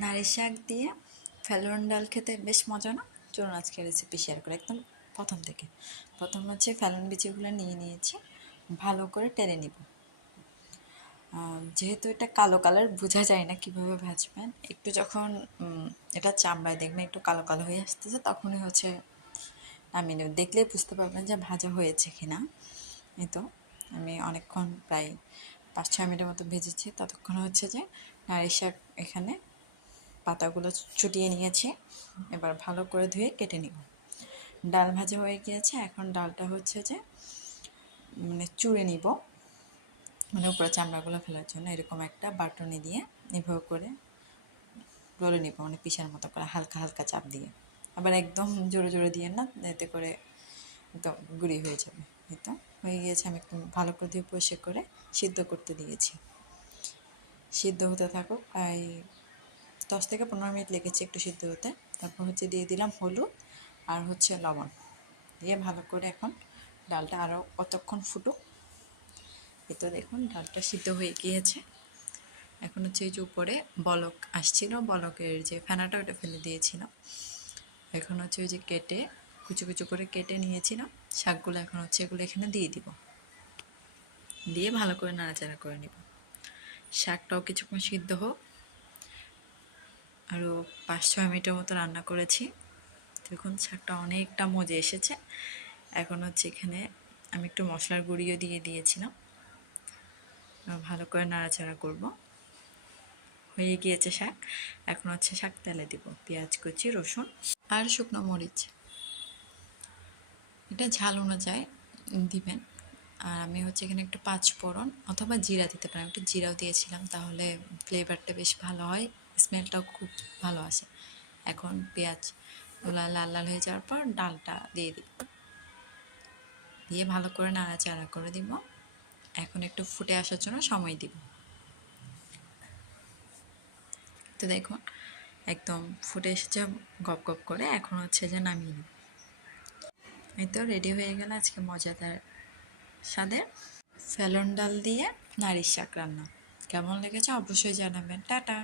নারী শাক দিয়ে ফেলুন ডাল খেতে বেশ মজা না? চলুন আজকে রেসিপি শেয়ার করি একদম প্রথম থেকে। প্রথম হচ্ছে ফেলুন বিচিগুলো নিয়ে নিয়েছি, ভালো করে টেলে নিব। যেহেতু এটা কালো কালার, বোঝা যায় না কিভাবে ভাজবেন। একটু যখন এটা চামড়ায় দেখবেন একটু কালো কালো হয়ে আসতেছে, তখনই হচ্ছে নামিয়ে নেব। দেখলেই বুঝতে পারবেন যে ভাজা হয়েছে কিনা। এই তো আমি অনেকক্ষণ প্রায় 5-6 মিনিটের মতো ভেজেছি। ততক্ষণ হচ্ছে যে নারী শাক এখানে পাতাগুলো ছুটিয়ে নিয়েছি। এবার ভালো করে ধুয়ে কেটে নিব। ডাল ভাজা হয়ে গিয়েছে, এখন ডালটা হচ্ছে যে চুড়ে নিব, উপরে চামড়াগুলো ফেলার জন্য এরকম একটা বাটনি দিয়ে এভাবে করে রোলে নিব, পিসার মতো করে হালকা হালকা চাপ দিয়ে। আবার একদম জোরে জোরে দিয়ে না, এতে করে একদম গুঁড়ি হয়ে যাবে। এই তো হয়ে গিয়েছে। আমি একদম ভালো করে দিয়ে পরিষ্কার করে সিদ্ধ করতে দিয়েছি। সিদ্ধ হতে থাকুক, প্রায় 10 থেকে 15 মিনিট লেগেছে একটু সিদ্ধ হতে। তারপর হচ্ছে দিয়ে দিলাম হলুদ আর হচ্ছে লবণ দিয়ে ভালো করে এখন ডালটা আরও কতক্ষণ ফুটুক। এই তো দেখুন ডালটা সিদ্ধ হয়ে গিয়েছে। এখন হচ্ছে এই যে উপরে বলক আসছিল, বলকের যে ফেনাটা ওটা ফেলে দিয়েছিলাম। এখন হচ্ছে ওই যে কেটে কুচু কুচু করে কেটে নিয়েছিলাম শাকগুলো, এখন হচ্ছে এগুলো এখানে দিয়ে দিব, দিয়ে ভালো করে নাড়াচাড়া করে নিব। শাকটাও কিছুক্ষণ সিদ্ধ হোক। আরও 5-6 মিনিটের মতো রান্না করেছি। দেখুন শাকটা অনেকটা মজে এসেছে। এখন হচ্ছে এখানে আমি একটু মশলার গুঁড়িও দিয়ে দিয়েছিলাম। ভালো করে নাড়াচাড়া করব। হয়ে গিয়েছে শাক। এখন হচ্ছে শাক তেলে দিব পেঁয়াজ কুচি, রসুন আর শুকনো মরিচ। এটা ঝাল অনুযায়ী দিবেন। আর আমি হচ্ছে এখানে একটু 5 ফোড়ন অথবা জিরা দিতে পারেন, একটু জিরাও দিয়েছিলাম, তাহলে ফ্লেভারটা বেশ ভালো হয়, স্মেলটাও খুব ভালো আসে। এখন পেঁয়াজগুলো লাল লাল হয়ে যাওয়ার পর ডালটা দিয়ে দিব, দিয়ে ভালো করে নাড়াচাড়া করে দিব। এখন একটু ফুটে আসার জন্য সময় দিব। তো দেখুন একদম ফুটে এসেছে গপ গপ করে। এখন হচ্ছে যে নামিয়ে নিব। এই তো রেডি হয়ে গেল আজকে মজাদার স্বাদের ফেলন ডাল দিয়ে নারী শাক রান্না। কেমন লেগেছে অবশ্যই জানাবেন। টাটা।